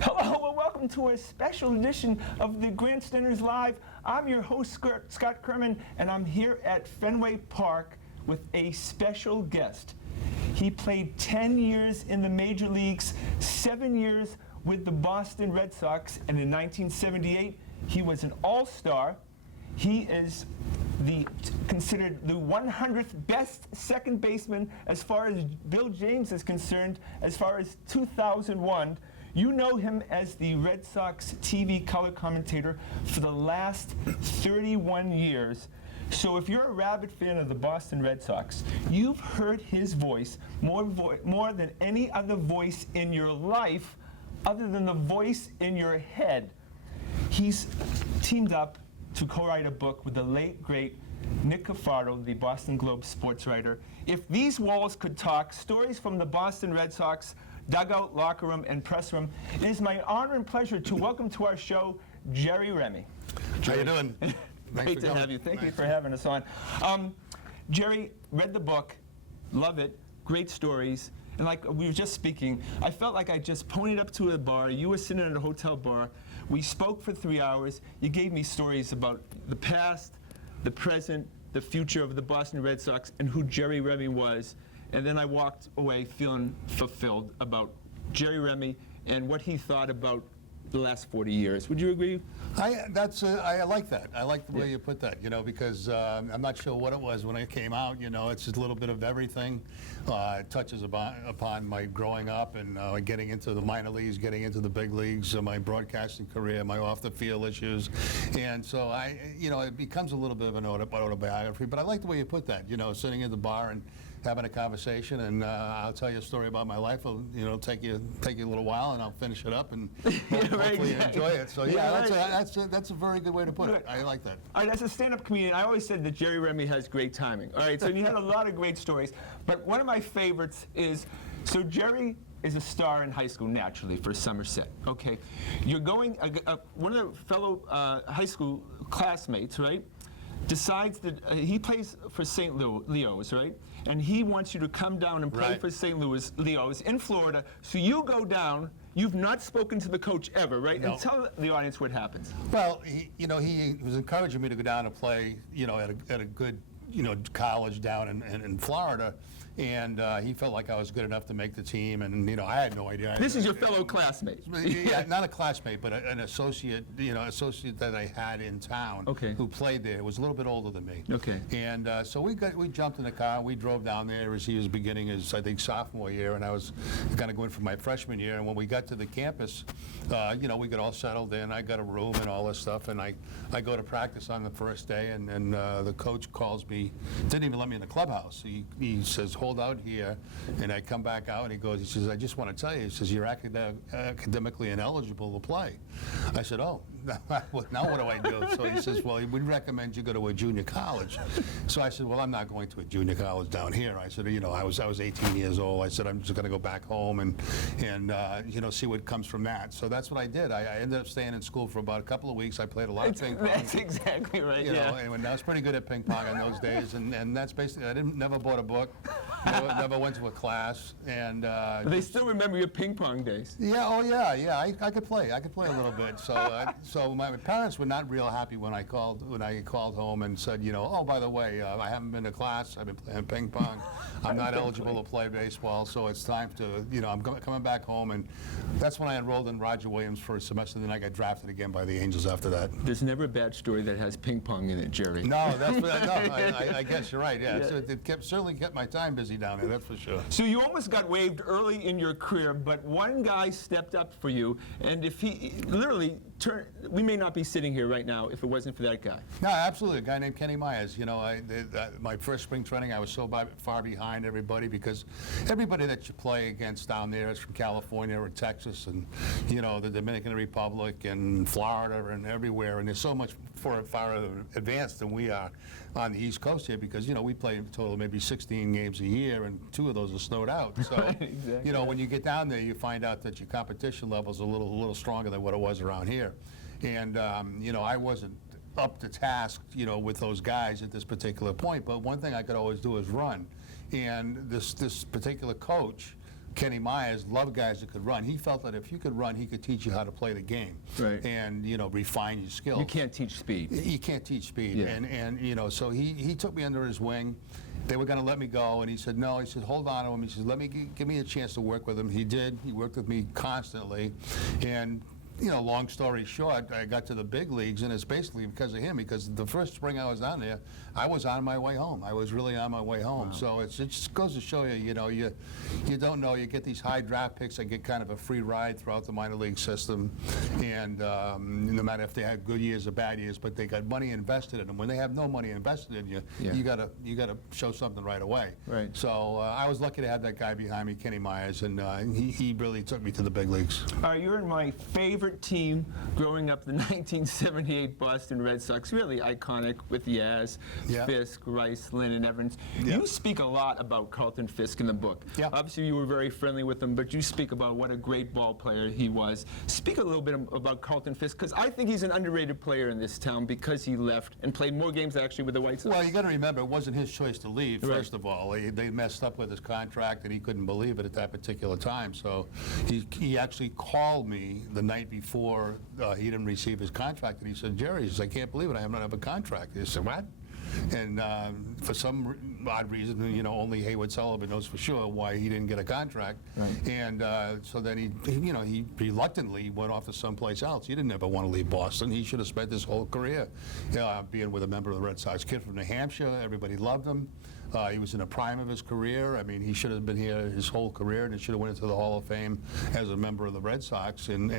Hello and welcome to a special edition of the Grandstanders Live. I'm your host, Scott Kerman, and I'm here at Fenway Park with a special guest. He played 10 years in the major leagues, 7 years with the Boston Red Sox, and in 1978, he was an all-star. He is considered the 100th best second baseman as far as Bill James is concerned, as far as 2001. You know him as the Red Sox TV color commentator for the last 31 years. So if you're a rabid fan of the Boston Red Sox, you've heard his voice more than any other voice in your life other than the voice in your head. He's teamed up to co-write a book with the late, great Nick Cafardo, the Boston Globe sports writer. If These Walls Could Talk, stories from the Boston Red Sox, dugout, locker room, and press room. It is my honor and pleasure to welcome to our show, Jerry Remy. How you doing? Great to have you. Thank you for having us on. Jerry, read the book, love it, great stories. And like we were just speaking, I felt like I just ponied up to a bar. You were sitting at a hotel bar. We spoke for 3 hours. You gave me stories about the past, the present, the future of the Boston Red Sox, and who Jerry Remy was. And then I walked away feeling fulfilled about Jerry Remy and what he thought about the last 40 years. Would you agree? I like that. I like the way you put that, because I'm not sure what it was when it came out. It's just a little bit of everything. It touches upon my growing up and getting into the minor leagues, getting into the big leagues, my broadcasting career, my off-the-field issues. And so it becomes a little bit of an autobiography, but I like the way you put that, sitting at the bar and having a conversation, and I'll tell you a story about my life. It'll take you a little while, and I'll finish it up, and hopefully you enjoy it. So that's a very good way to put it. I like that. All right, as a stand-up comedian, I always said that Jerry Remy has great timing. All right, so you had a lot of great stories, but one of my favorites is, so Jerry is a star in high school naturally for Somerset. Okay, you're going. One of the fellow high school classmates, right, decides that he plays for St. Leo's, right? And he wants you to come down and play for St. Leo's in Florida. So you go down. You've not spoken to the coach ever, right? No. And tell the audience what happens. Well, he was encouraging me to go down and play, at a good, college down in Florida. And he felt like I was good enough to make the team, and I had no idea. This is your fellow classmate. Yeah, not a classmate, but an associate, associate that I had in town, who played there. Was a little bit older than me. Okay. And so we jumped in the car, and we drove down there as he was beginning his, I think, sophomore year, and I was kind of going for my freshman year. And when we got to the campus, we got all settled in. I got a room and all this stuff, and I go to practice on the first day, and the coach calls me. Didn't even let me in the clubhouse. He says, hold out here, and I come back out, and he says, I just want to tell you, he says, you're academically ineligible to play. I said, oh, now what do I do? So he says, well, we'd recommend you go to a junior college. So I said, well, I'm not going to a junior college down here. I said, I was 18 years old. I said, I'm just going to go back home and see what comes from that. So that's what I did. I ended up staying in school for about a couple of weeks. I played a lot of ping pong. That's exactly right. And I was pretty good at ping pong in those days, and that's basically. I never bought a book, never went to a class, and. They still remember your ping pong days. Yeah. Oh yeah. I could play. I could play a little bit. So my parents were not real happy when I called home and said, oh, by the way, I haven't been to class. I've been playing ping pong. I'm not eligible to play baseball, so it's time to, I'm coming back home. And that's when I enrolled in Roger Williams for a semester. Then I got drafted again by the Angels after that. There's never a bad story that has ping pong in it, Jerry. No, I guess you're right. Yeah, so it certainly kept my time busy down there. That's for sure. So you almost got waived early in your career, but one guy stepped up for you, and if he literally we may not be sitting here right now if it wasn't for that guy. No, absolutely. A guy named Kenny Myers. My first spring training, I was so far behind everybody because everybody that you play against down there is from California or Texas and, the Dominican Republic and Florida and everywhere. And they're so much far advanced than we are on the East Coast here because, we play a total of maybe 16 games a year and 2 of those are snowed out. So, exactly. When you get down there, you find out that your competition level is a little stronger than what it was around here. And, I wasn't up to task, with those guys at this particular point. But one thing I could always do is run. And this particular coach Kenny Myers loved guys that could run. He felt that if you could run, he could teach you how to play the game, Right. and refine your skills. You can't teach speed. You can't teach speed, Yeah. and so he took me under his wing. They were going to let me go, and he said no. He said hold on to him. He said let me give me a chance to work with him. He did. He worked with me constantly, and. Long story short, I got to the big leagues, and it's basically because of him. Because the first spring I was down there, I was on my way home. I was really on my way home. Wow. So it just goes to show you, you don't know. You get these high draft picks that get kind of a free ride throughout the minor league system, and no matter if they had good years or bad years, but they got money invested in them. When they have no money invested in you, you gotta show something right away. Right. So I was lucky to have that guy behind me, Kenny Myers, and he really took me to the big leagues. All right, you're in my favorite team growing up, the 1978 Boston Red Sox, really iconic with Yaz, Fisk, Rice, Lynn, and Evans. You speak a lot about Carlton Fisk in the book. Obviously, you were very friendly with him, but you speak about what a great ball player he was. Speak a little bit about Carlton Fisk, because I think he's an underrated player in this town because he left and played more games actually with the White Sox. Well, you got to remember, it wasn't his choice to leave, first of all. They messed up with his contract, and he couldn't believe it at that particular time. So he actually called me the night before he didn't receive his contract, and he said, Jerry, he says, I can't believe it, I don't have a contract. He said, what? And for some odd reason, only Haywood Sullivan knows for sure why he didn't get a contract. Right. And so then he reluctantly went off to someplace else. He didn't ever want to leave Boston. He should have spent his whole career being with a member of the Red Sox. Kid from New Hampshire, everybody loved him. He was in the prime of his career. I mean, he should have been here his whole career, and he should have went into the Hall of Fame as a member of the Red Sox. And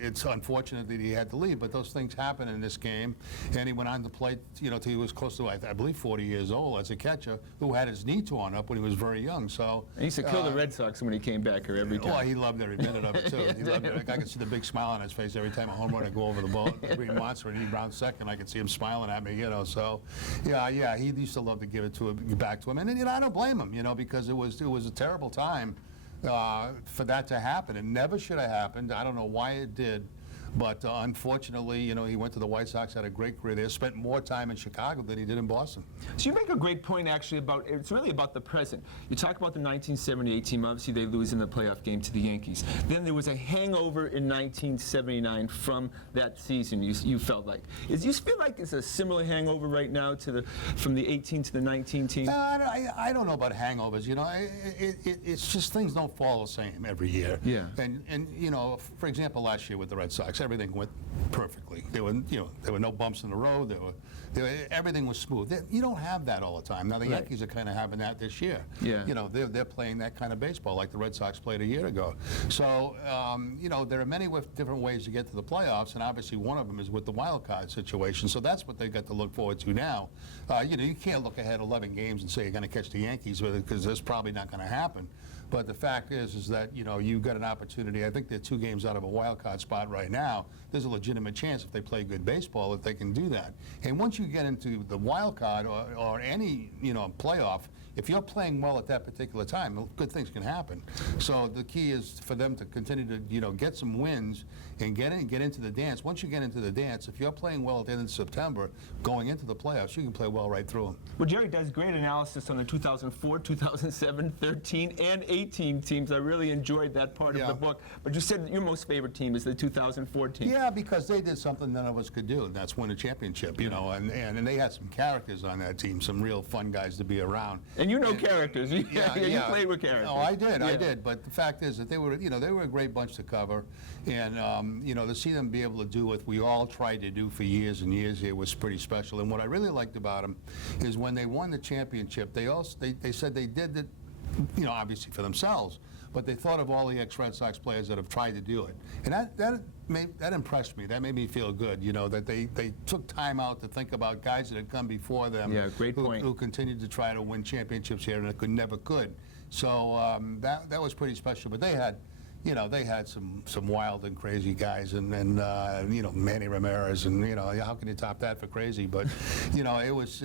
it's unfortunate that he had to leave, but those things happen in this game. And he went on to play, till he was close to, I believe, 40 years old as a catcher, who had his knee torn up when he was very young. So he used to kill the Red Sox when he came back here every time. Well, he loved every minute of it too. He loved it. I could see the big smile on his face every time a home run would go over the ball. Green Monster and Lee Brown second. I could see him smiling at me. So he used to love to give it back to him, and I don't blame him, because it was a terrible time for that to happen. It never should have happened. I don't know why it did. But unfortunately, he went to the White Sox, had a great career there, spent more time in Chicago than he did in Boston. So you make a great point, actually, it's really about the present. You talk about the 1978 team. Obviously, they lose in the playoff game to the Yankees. Then there was a hangover in 1979 from that season, you felt like. Do you feel like it's a similar hangover right now from the 18 to the 19 team? I don't know about hangovers. It's just things don't fall the same every year. Yeah. And for example, last year with the Red Sox, everything went perfectly. There were no bumps in the road. Everything was smooth. You don't have that all the time. Now the Yankees are kind of having that this year. Yeah. They're playing that kind of baseball like the Red Sox played a year ago. So there are many different ways to get to the playoffs, and obviously one of them is with the wild card situation. So that's what they've got to look forward to now. You can't look ahead 11 games and say you're going to catch the Yankees with it, because that's probably not going to happen. But the fact is that you've got an opportunity. I think they're 2 games out of a wild card spot right now. There's a legitimate chance if they play good baseball that they can do that. And once you get into the wild card or any playoff, if you're playing well at that particular time, good things can happen. So the key is for them to continue to get some wins and get into the dance. Once you get into the dance, if you're playing well at the end of September, going into the playoffs, you can play well right through them. Well, Jerry does great analysis on the 2004, 2007, 13, and 18 teams. I really enjoyed that part of the book. But you said that your most favorite team is the 2004 team. Yeah, because they did something none of us could do, and that's win a championship, and they had some characters on that team, some real fun guys to be around. And characters. You played with characters. No, I did. But the fact is that they were a great bunch to cover, and to see them be able to do what we all tried to do for years and years here was pretty special. And what I really liked about them is when they won the championship, they said they did it, obviously for themselves, but they thought of all the ex-Red Sox players that have tried to do it, and that impressed me. That made me feel good, that they took time out to think about guys that had come before them. Yeah, great point. Who continued to try to win championships here and never could. So that was pretty special. But they had some wild and crazy guys, and Manny Ramirez, and how can you top that for crazy? But it was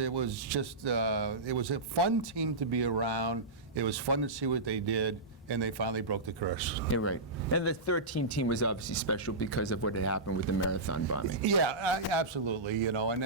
a fun team to be around. It was fun to see what they did. and they finally broke the curse. You're right. And the 13 team was obviously special because of what had happened with the marathon bombing. Yeah, absolutely. You know, and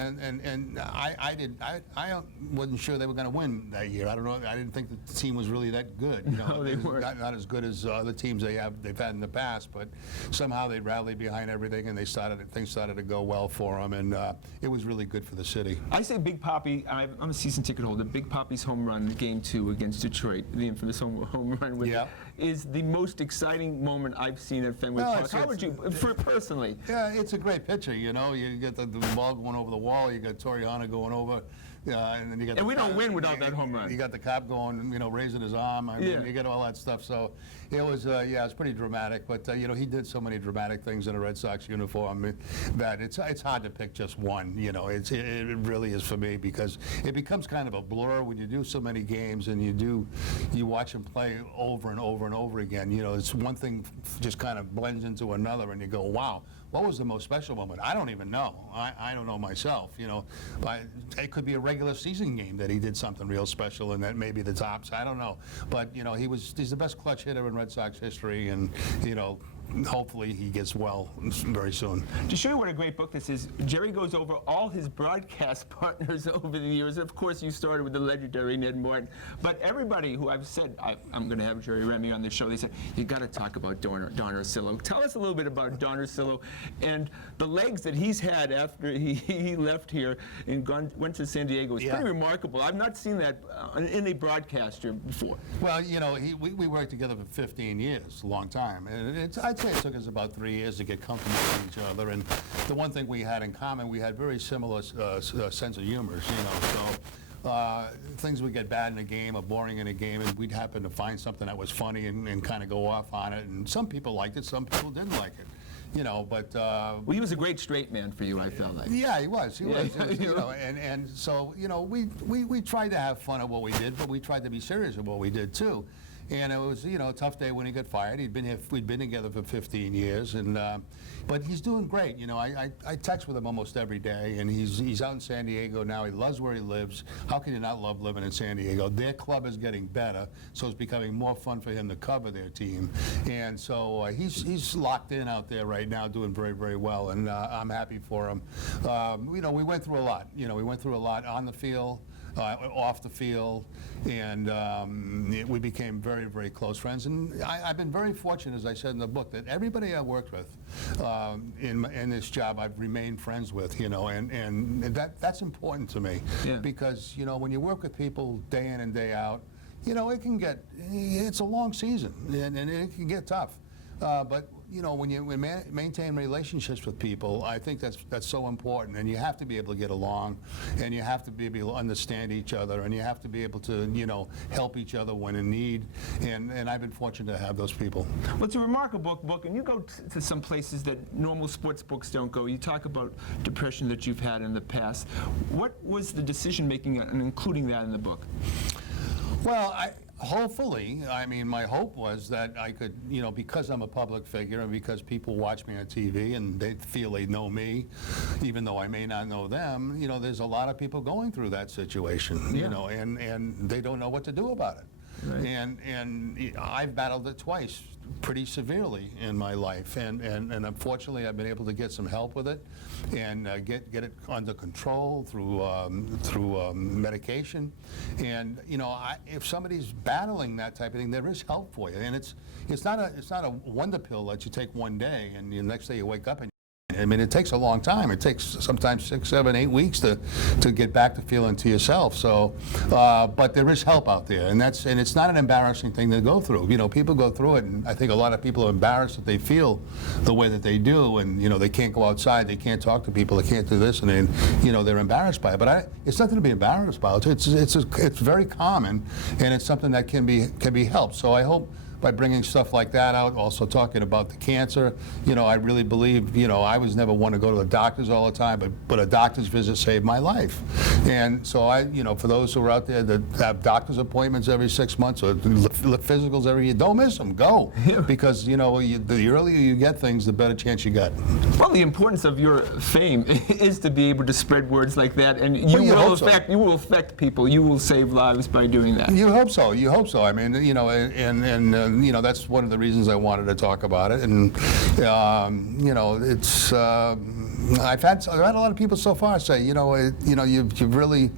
I wasn't sure they were going to win that year. I don't know. I didn't think the team was really that good. You know, No, they weren't. Not as good as the teams they've had in the past. But somehow they rallied behind everything, and things started to go well for them, and it was really good for the city. I say Big Papi. I'm a season ticket holder. Big Papi's home run, Game 2 against Detroit, the infamous home run, is the most exciting moment I've seen at Fenway Park. How would you, personally? Yeah, it's a great picture. You know, you get the ball going over the wall. You got Toriano going over. And then you got. And we don't win without that home run. You got the cop going, you know, raising his arm. I mean, you get all that stuff. So it was, it's pretty dramatic. But you know, he did so many dramatic things in a Red Sox uniform that it's hard to pick just one. You know, it really is for me, because it becomes kind of a blur when you do so many games and you watch him play over and over and over again. You know, it's one thing just kind of blends into another, and you go, wow. What was the most special moment? I don't even know. I don't know myself, you know. But it could be a regular season game that he did something real special, and that maybe the tops. I don't know. But, you know, he's the best clutch hitter in Red Sox history, and, you know, hopefully he gets well very soon. To show you what a great book this is, Jerry goes over all his broadcast partners over the years. Of course, you started with the legendary Ned Martin, but everybody who I've said, I'm going to have Jerry Remy on the show, they said, you got to talk about Don Orsillo. Tell us a little bit about Don Orsillo and the legs that he's had after he left here and went to San Diego. It's pretty remarkable. I've not seen that in a broadcaster before. Well, you know, we worked together for 15 years, a long time. And I'd say it took us about 3 years to get comfortable with each other. And the one thing we had in common, we had very similar sense of humors, you know. So things would get bad in a game or boring in a game, and we'd happen to find something that was funny and kind of go off on it. And some people liked it, some people didn't like it. You know, but well, he was a great straight man for you, I felt like. Yeah, he was. He was. You know, and so, you know, we tried to have fun at what we did, but we tried to be serious at what we did too. And it was, you know, a tough day when he got fired. We'd been together for 15 years, and but he's doing great. You know, I text with him almost every day, and he's out in San Diego now. He loves where he lives. How can you not love living in San Diego? Their club is getting better, so it's becoming more fun for him to cover their team. And so he's locked in out there right now, doing very, very well, and I'm happy for him. You know, we went through a lot. You know, we went through a lot on the field. Off the field, and we became very, very close friends. And I've been very fortunate, as I said in the book, that everybody I worked with in this job, I've remained friends with, you know, and that's important to me. Because, you know, when you work with people day in and day out, you know, it's a long season, and it can get tough. But you know, when you maintain relationships with people, I think that's so important. And you have to be able to get along, and you have to be able to understand each other, and you have to be able to, you know, help each other when in need. And I've been fortunate to have those people. Well, it's a remarkable book, and you go to some places that normal sports books don't go. You talk about depression that you've had in the past. What was the decision making in including that in the book? Well, hopefully, I mean, my hope was that I could, you know, because I'm a public figure and because people watch me on TV and they feel they know me, even though I may not know them, you know, there's a lot of people going through that situation, you know, and they don't know what to do about it. Right. And I've battled it twice pretty severely in my life, and unfortunately I've been able to get some help with it and get it under control through medication. And you know, if somebody's battling that type of thing, there is help for you, and it's not a wonder pill that you take one day and the next day you wake up and I mean, it takes a long time. It takes sometimes 6, 7, 8 weeks to get back to feeling to yourself. So, but there is help out there, and it's not an embarrassing thing to go through. You know, people go through it, and I think a lot of people are embarrassed that they feel the way that they do, and you know, they can't go outside, they can't talk to people, they can't do this, and then, you know, they're embarrassed by it. But it's nothing to be embarrassed about. It's very common, and it's something that can be helped. So I hope, by bringing stuff like that out, also talking about the cancer. You know, I really believe, you know, I was never one to go to the doctors all the time, but a doctor's visit saved my life. And so you know, for those who are out there that have doctor's appointments every 6 months or physicals every year, don't miss them, go. Because, you know, the earlier you get things, the better chance you got. Well, the importance of your fame is to be able to spread words like that, and you will affect people. You will save lives by doing that. You hope so. You hope so. I mean, you know, and and you know that's one of the reasons I wanted to talk about it. And you know, it's I've had a lot of people so far say, you know, you've really,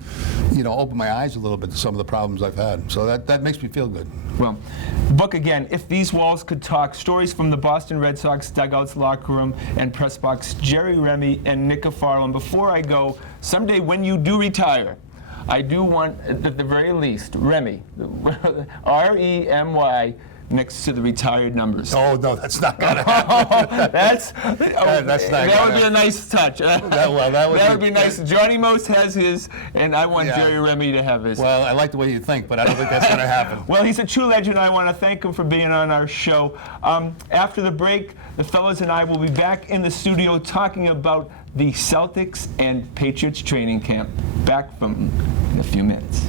you know, opened my eyes a little bit to some of the problems I've had. So that makes me feel good. Well, book again, If These Walls Could Talk, stories from the Boston Red Sox dugouts, locker room, and press box. Jerry Remy and Nick Farland. Before I go, someday when you do retire, I do want, at the very least, Remy, R-E-M-Y, next to the retired numbers. Oh no, that's not gonna happen. That's not that would be a nice touch. That would be nice. Johnny Most has his, and I want Jerry Remy to have his. Well, I like the way you think, but I don't think that's going to happen. Well, he's a true legend. I want to thank him for being on our show. After the break, the fellas and I will be back in the studio talking about the Celtics and Patriots training camp. Back from in a few minutes.